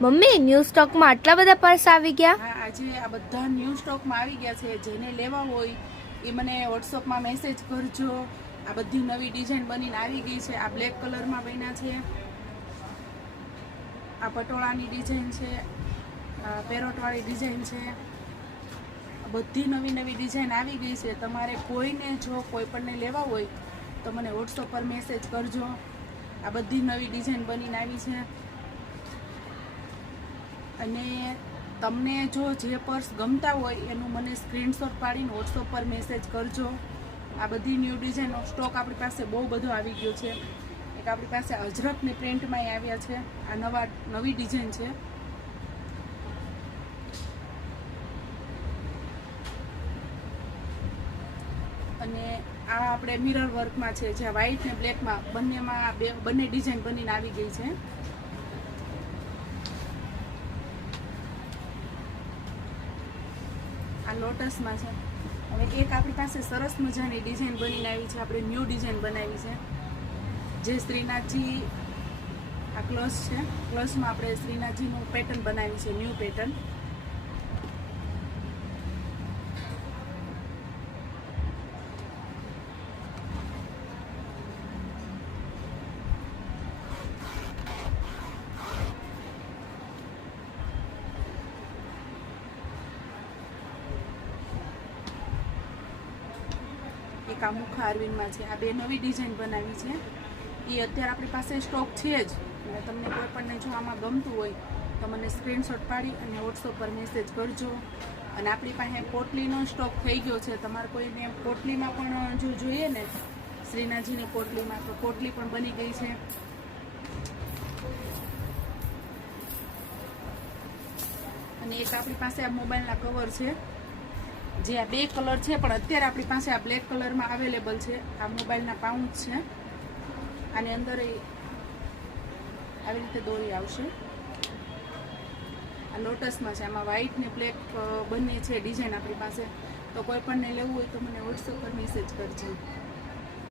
Mummy new સ્ટોકમાં આટલા બધા પર્સ આવી ગયા? હા, આજે આ બધા ન્યૂ સ્ટોકમાં આવી ગયા છે. જેને લેવા હોય એ મને વોટ્સઅપમાં મેસેજ કરજો. આ બધી નવી ડિઝાઇન બનીને આવી ગઈ છે. આ બ્લેક કલરમાં બન્યા છે, આ પટોળાની ડિઝાઇન છે, આ પેરોટવાળી ડિઝાઇન છે. બધી નવી નવી ડિઝાઇન આવી ગઈ છે. તમારે કોઈને જો કોઈ પણને લેવા હોય તો મને વોટ્સઅપ પર મેસેજ કરજો. આ બધી નવી ડિઝાઇન બનીને આવી છે. અને તમને જો જે પર્સ ગમતા હોય એનું મને સ્ક્રીનશોટ પાડીને વોટ્સઅપ પર મેસેજ કરજો. આ બધી ન્યૂ ડિઝાઇનનો સ્ટોક આપણી પાસે બહુ બધો આવી ગયો છે. એક આપણી પાસે અજરકની પ્રિન્ટમાં આવ્યા છે. આ નવી ડિઝાઇન છે. અને આ આપણે મિરર વર્કમાં છે, જ્યાં વ્હાઇટ ને બ્લેકમાં બંનેમાં બંને ડિઝાઇન બનીને આવી ગઈ છે. આ લોટસમાં છે. હવે એક આપણી પાસે સરસ મજાની ડિઝાઇન બનીને આવી છે. આપણે ન્યૂ ડિઝાઇન બનાવી છે, જે શ્રીનાથજી આ ક્લોઝ છે. ક્લોઝમાં આપણે શ્રીનાથજીનું પેટર્ન બનાવી છે, ન્યૂ પેટર્ન. એક આ મુખા અરવિંદમાં છે. આ બે નવી ડિઝાઇન બનાવી છે. એ અત્યારે આપણી પાસે સ્ટોક છે જ. અને તમને કોઈ પણને જો આમાં ગમતું હોય તો મને સ્ક્રીનશોટ પાડી અને વોટ્સઅપ પર મેસેજ કરજો. અને આપણી પાસે પોટલીનો સ્ટોક થઈ ગયો છે. તમારે કોઈને પોટલીમાં પણ જો જોઈએ ને, શ્રીનાથજીની પોટલીમાં, તો પોટલી પણ બની ગઈ છે. અને એક આપણી પાસે આ મોબાઈલના કવર છે, જે આ બે કલર છે, પણ અત્યારે આપણી પાસે આ બ્લેક કલરમાં અવેલેબલ છે. આ મોબાઈલના પાઉચ છે. આની અંદર આવી રીતે દોરી આવશે. આ લોટસમાં છે. આમાં વ્હાઇટ ને બ્લેક બંને છે ડિઝાઇન આપણી પાસે. તો કોઈ પણને લેવું હોય તો મને વોટ્સઅપ પર મેસેજ કરજો.